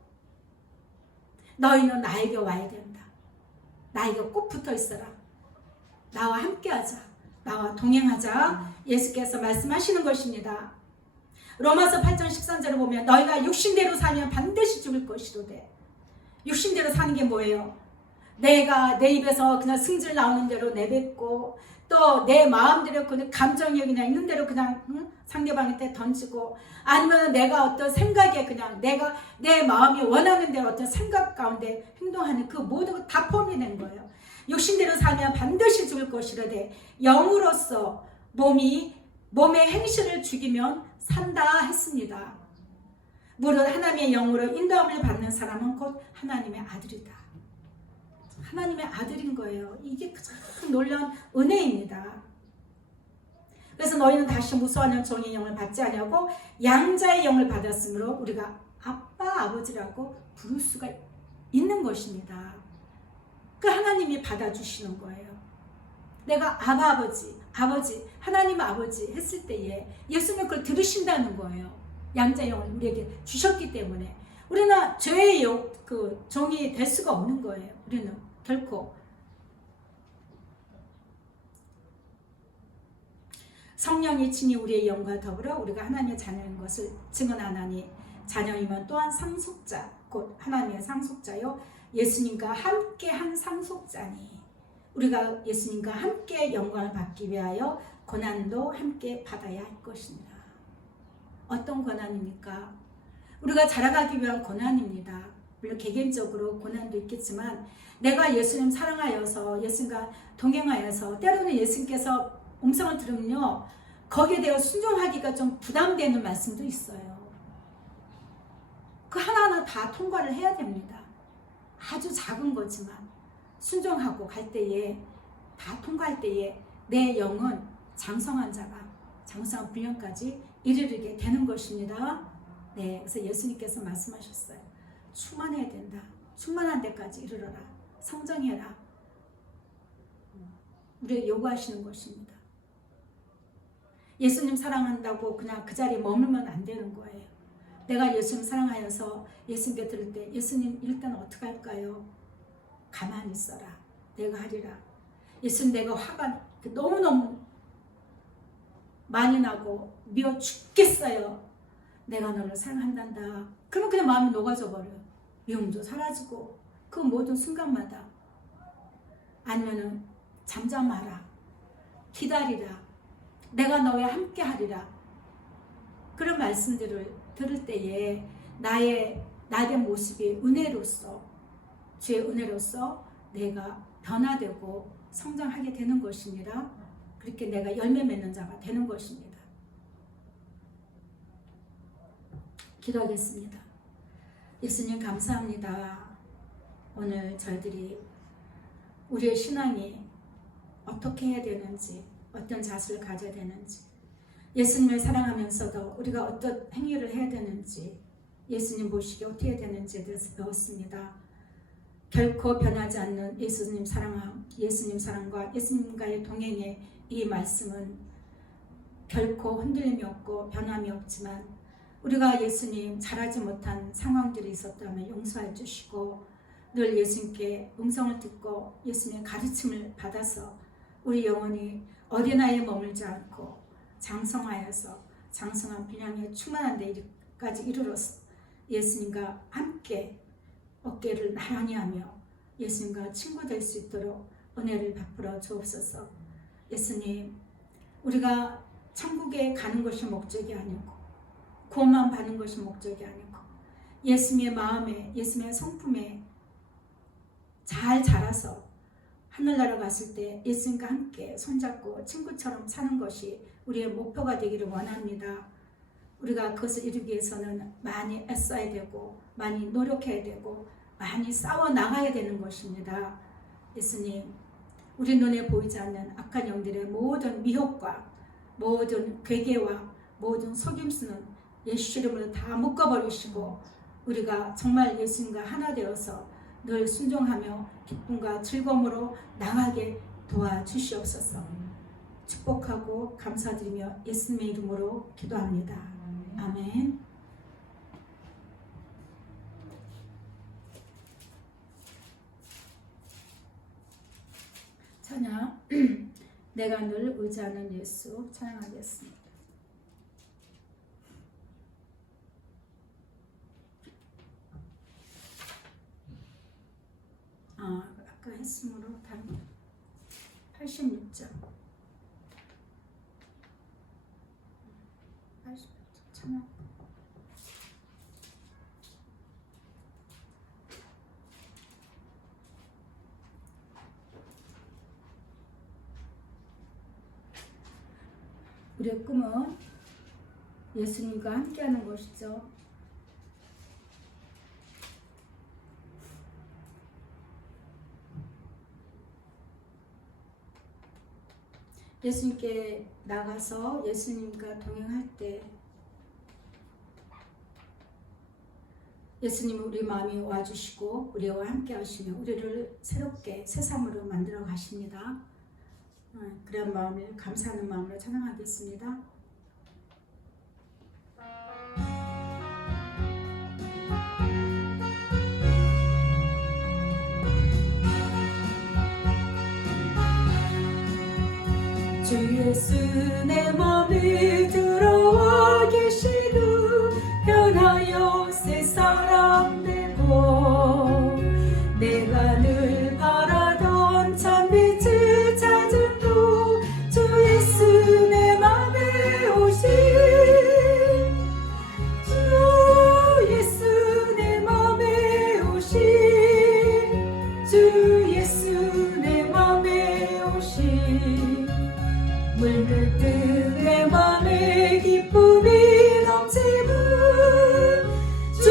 너희는 나에게 와야 된다. 나에게 꼭 붙어 있어라. 나와 함께하자. 나와 동행하자. 예수께서 말씀하시는 것입니다. 로마서 8장 13절을 보면 너희가 육신대로 살면 반드시 죽을 것이로되. 육신대로 사는 게 뭐예요? 내가 내 입에서 그냥 승질 나오는 대로 내뱉고 또 내 마음대로 그냥 감정이 그냥 있는 대로 그냥 상대방한테 던지고 아니면 내가 어떤 생각에 그냥 내 마음이 원하는 대로 어떤 생각 가운데 행동하는 그 모든 거 다 포함이 된 거예요. 육신대로 살면 반드시 죽을 것이라되 영으로서 몸의 행실을 죽이면 산다 했습니다. 무릇 하나님의 영으로 인도함을 받는 사람은 곧 하나님의 아들이다. 하나님의 아들인 거예요. 이게 가장 놀라운 은혜입니다. 그래서 너희는 다시 무서워하는 종의 영을 받지 아니하고 양자의 영을 받았으므로 우리가 아빠 아버지라고 부를 수가 있는 것입니다. 그 하나님이 받아주시는 거예요. 내가 아버지 하나님 아버지 했을 때에 예수님은 그걸 들으신다는 거예요. 양자의 영을 우리에게 주셨기 때문에 우리는 죄의 종이 될 수가 없는 거예요. 우리는 결코. 성령이 친히 우리의 영과 더불어 우리가 하나님의 자녀인 것을 증언하나니 자녀이면 또한 상속자 곧 하나님의 상속자요 예수님과 함께 한 상속자니 우리가 예수님과 함께 영광을 받기 위하여 고난도 함께 받아야 할 것입니다. 어떤 고난입니까? 우리가 자라가기 위한 고난입니다. 물론 개개인적으로 고난도 있겠지만 내가 예수님 사랑하여서 예수님과 동행하여서 때로는 예수님께서 음성을 들으면요 거기에 대해 순종하기가 좀 부담되는 말씀도 있어요. 그 하나하나 다 통과를 해야 됩니다. 아주 작은 거지만 순종하고 갈 때에 다 통과할 때에 내 영은 장성한 분량까지 이르게 되는 것입니다. 네, 그래서 예수님께서 말씀하셨어요. 충만해야 된다. 충만한 데까지 이르러라. 성장해라. 우리에게 요구하시는 것입니다. 예수님 사랑한다고 그냥 그 자리에 머물면 안 되는 거예요. 내가 예수님 사랑하여서 예수님께 들을 때 예수님 일단 어떻게 할까요? 가만히 있어라. 내가 하리라. 예수님 내가 화가 너무너무 많이 나고 미워 죽겠어요. 내가 너를 사랑한단다. 그러면 그냥 마음이 녹아져 버려요. 미움도 사라지고 그 모든 순간마다. 아니면은 잠잠하라. 기다리라. 내가 너와 함께 하리라. 그런 말씀들을 들을 때에 나의 모습이 은혜로서, 주의 은혜로서 내가 변화되고 성장하게 되는 것입니다. 그렇게 내가 열매 맺는 자가 되는 것입니다. 기도하겠습니다. 예수님 감사합니다. 오늘 저희들이 우리의 신앙이 어떻게 해야 되는지, 어떤 자세를 가져야 되는지, 예수님을 사랑하면서도 우리가 어떤 행위를 해야 되는지, 예수님 보시기에 어떻게 해야 되는지에 대해서 배웠습니다. 결코 변하지 않는 예수님 사랑함, 예수님 사랑과 예수님과의 동행의 이 말씀은 결코 흔들림이 없고 변함이 없지만, 우리가 예수님 잘하지 못한 상황들이 있었다면 용서해 주시고, 늘 예수님께 음성을 듣고 예수님의 가르침을 받아서 우리 영혼이 어린아이에 머물지 않고 장성하여서 장성한 분량에 충만한 데까지 이르러서 예수님과 함께 어깨를 나란히 하며 예수님과 친구 될 수 있도록 은혜를 베풀어 주옵소서. 예수님, 우리가 천국에 가는 것이 목적이 아니고 구원만 받는 것이 목적이 아니고 예수님의 마음에, 예수님의 성품에 잘 자라서 하늘나라 갔을 때 예수님과 함께 손잡고 친구처럼 사는 것이 우리의 목표가 되기를 원합니다. 우리가 그것을 이루기 위해서는 많이 애써야 되고 많이 노력해야 되고 많이 싸워 나가야 되는 것입니다. 예수님, 우리 눈에 보이지 않는 악한 영들의 모든 미혹과 모든 괴계와 모든 속임수는 예수 이름으로 다 묶어버리시고 우리가 정말 예수님과 하나 되어서 늘 순종하며 기쁨과 즐거움으로 나가게 도와주시옵소서. 축복하고 감사드리며 예수님의 이름으로 기도합니다. 아멘. 찬양 내가 늘 의지하는 예수 찬양하겠습니다. 아까 했으므로 다른 86점 86점 찬양. 우리의 꿈은 예수님과 함께하는 것이죠. 예수님께 나가서 예수님과 동행할 때 예수님은 우리 마음에 와주시고 우리와 함께 하시며 우리를 새롭게 새삼으로 만들어 가십니다. 그런 마음을 감사하는 마음으로 찬양하겠습니다. 주 예수 내 맘에 들어와 계시루 변하여 새 사람 되고 내가 늘 바라던 참빛을 찾음도 주 예수 내 맘에 오신 주 예수 내 맘에 오신 주 예수 내 맘에 오신 물들듯 내 맘에 기쁨이 넘치는 주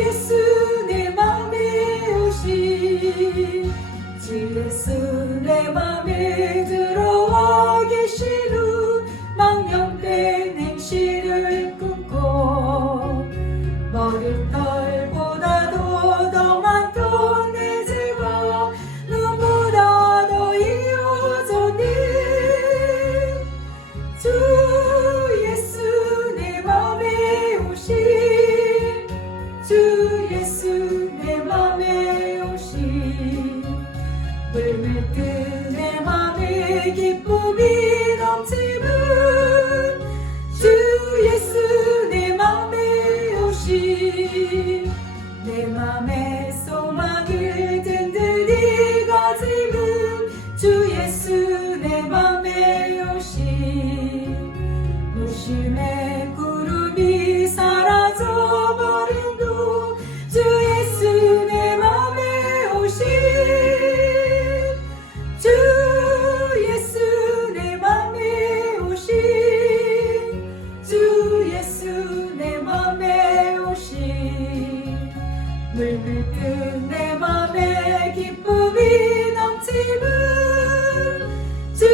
예수 내 맘에 오신 주 예수 내 맘에 들어와 계시루 망령된 행실을 끊고 머리털보다도 더 많던 내 죄가 눈보다 더 이어졌니 주 예수 내 맘에 오신 주 예수 내 맘에 오신 물밀듯 내 맘에 기쁨이 넘치는 주 예수 내 맘에 오신 내 맘에 소망을 든든히 가지는 주 예수 내 맘에 오신 물밀듯 내 맘에 기쁨이 넘치는 주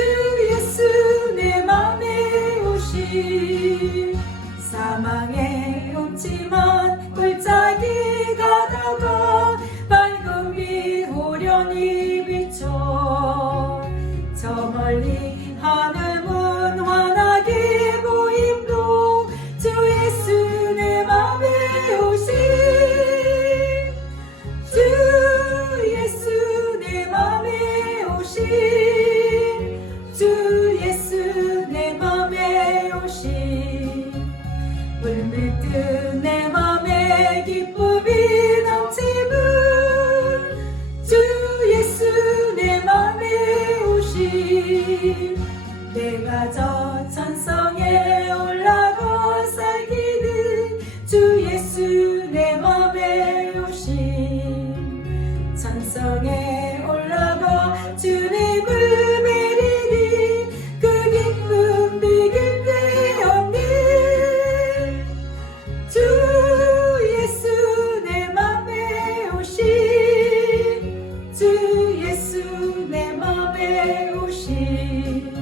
예수 내 맘에 오시 사망의 음침한 골짜기가 다가 밝음이 호련히 비춰 저 멀리 하늘문 환하게 보임도 주 예수 내 맘에 오시 주 예수 내 맘에 오시 주 예수 내 맘에 오시 물밀듯 내 맘에 기쁨이 넘치는 주 예수 내 맘에 오시 내가 저 천성에 올라가 살기는 주 예수 내 맘에 오시 천성에 올라가 주님을 뵈리니 그 기쁨 비길 데 없니 주 예수 내 맘에 오시 주 예수 내 맘에 오시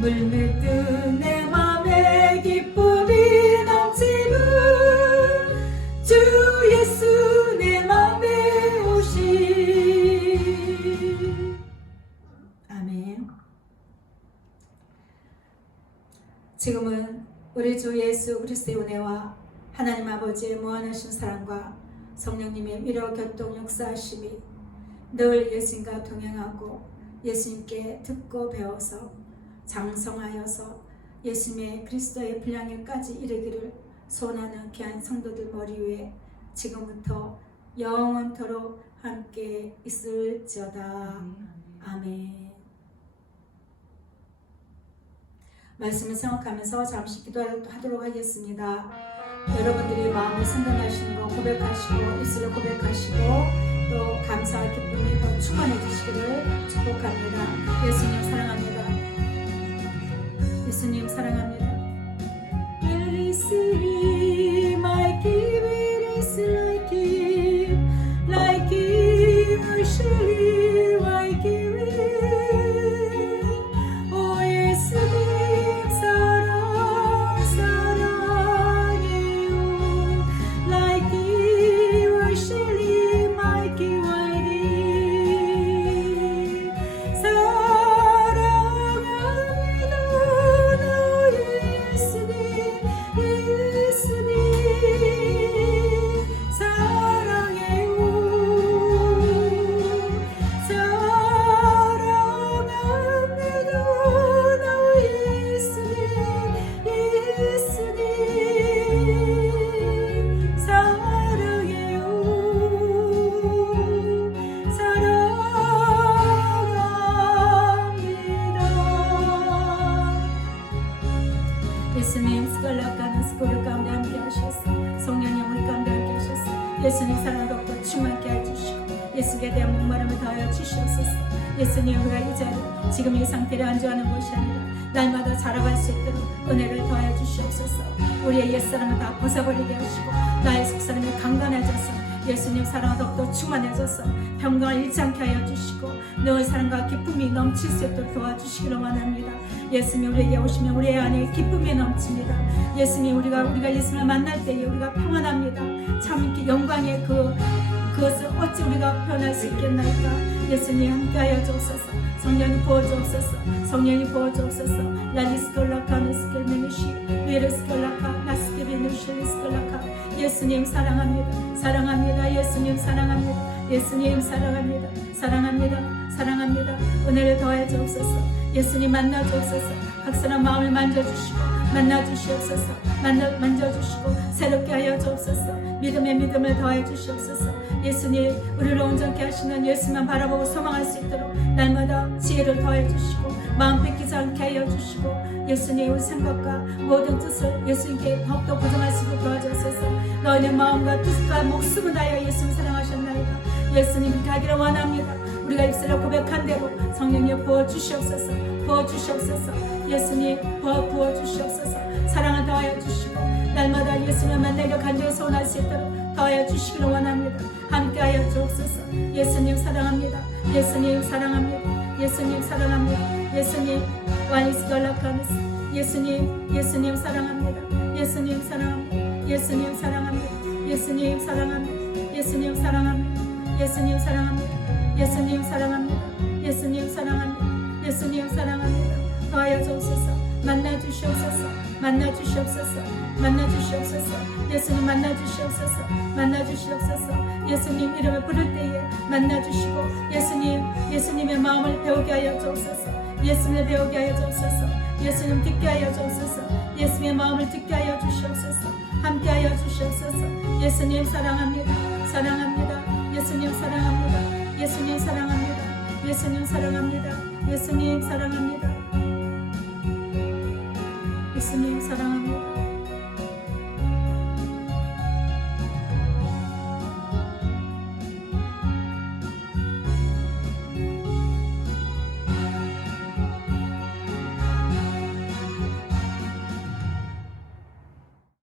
물밀듯 내 맘에 기쁨이 넘치는 주 예수 내 맘에 오시 아멘. 지금은 우리 주 예수 그리스도의 은혜와 하나님 아버지의 무한하신 사랑과 성령님의 위로 교통 역사하심이 늘 예수님과 동행하고 예수님께 듣고 배워서 장성하여서 예수님의 그리스도의 분량일까지 이르기를 소원하는 귀한 성도들 머리 위에 지금부터 영원토록 함께 있을지어다. 아멘. 말씀을 생각하면서 잠시 기도하도록 하겠습니다. 여러분들이 마음을 생각하시는 거 고백하시고 입술로 고백하시고 또 감사와 기쁨이 더 충만해지시기를 축복합니다. 예수님 사랑합니다. 예수님 사랑합니다. Where is he? My give it is like him, like him, surely like him. Oh 예수님 사랑 사랑해요. Like him, surely like him, like him. 사랑합니다. 예수님 스컬락가는 스쿨 가운데 함께 하셨어. 성령님 우리 가운데 함께 하셨어. 예수님 사랑도 또 충만케 해주시고 예수께 대한 목마름을 더하여 주시옵소서. 예수님 우리가 이 자리 지금 이 상태를 안주하는 것이 아니라 날마다 자라갈 수 있도록 은혜를 더하여 주시옵소서. 우리의 옛사람을 다 벗어버리게 하시고 나의 속사람이 강건해져서 예수님 사랑과 더욱더 충만해져서 평강을 잃지 않게 하여 주시고 늘 사랑과 기쁨이 넘칠 수 있도록 도와주시기를 원합니다. 예수님 우리에게 오시면 우리 안에 기쁨이 넘칩니다. 예수님 우리가 예수님을 만날 때에 우리가 평안합니다. 참 이렇게 영광의 그것을 어찌 우리가 표현할 수 있겠나이까. 예수님 함께하여 주옵소서. 성령이 부어주옵소서. 성령이 부어주옵소서. 라리스콜라카네스켈메니시 위르스콜라카 나스케비누실리스콜라카. 예수님 사랑합니다. 사랑합니다. 예수님 사랑합니다. 예수님 사랑합니다. 사랑합니다. 사랑합니다. 은혜를 더해 주옵소서. 예수님 만나 주옵소서. 각 사람 마음을 만져주시고 만나 주시옵소서. 만져주시고 새롭게 하여 주옵소서. 믿음의 믿음을 더해 주시옵소서. 예수님 우리를 온전케 하시는 예수만 바라보고 소망할 수 있도록 날마다 지혜를 더해 주시고 마음 뺏기지 않게 하여 주시고 예수님 우리 생각과 모든 뜻을 예수님께 더욱더 보정할 수 있도록 도와주옵소서. 너희의 마음과 뜻과 목숨을 다하여 예수님 사랑하셨나이다. 예수님 가기를 원합니다. 우리가 입술로 고백한 대로 성령님 부어주시옵소서. 부어주시옵소서. 예수님 부어주시옵소서. 사랑을 더하여 주시고 날마다 예수님을 만나기를 간절히 소원할 수 있도록 더하여 주시기를 원합니다. 함께하여 주옵소서. 예수님 사랑합니다. 예수님 사랑합니다. 예수님 사랑합니다. 예수님 와니스 걸라카니스 예수님 예수님 사랑합니다. 예수님 사랑합니다. 예수님 사랑합니다. 예수님 사랑합니다. 예수님 사랑합니다. 예수님 사랑합니다. 예수님 사랑합니다. 예수님 사랑합니다. 예수님 사랑합니다. 더하여 주옵소서. 만나 주시옵소서. 만나 주시옵소서. 만나 주시옵소서. 예수님 만나 주시옵소서. 만나 주시옵소서. 예수님 이름을 부를 때에 만나 주시고 예수님의 마음을 배우게 하여 주옵소서. 예수님을 배우게 하여 주옵소서. 예수님 듣게 하여 주옵소서. 예수님의 마음을 듣게 하여 주시옵소서. 함께 하여 주시옵소서. 예수님 사랑합니다. 사랑합니다. 예수님 사랑합니다. 예수님 사랑합니다. 예수님 사랑합니다. 예수님 사랑합니다.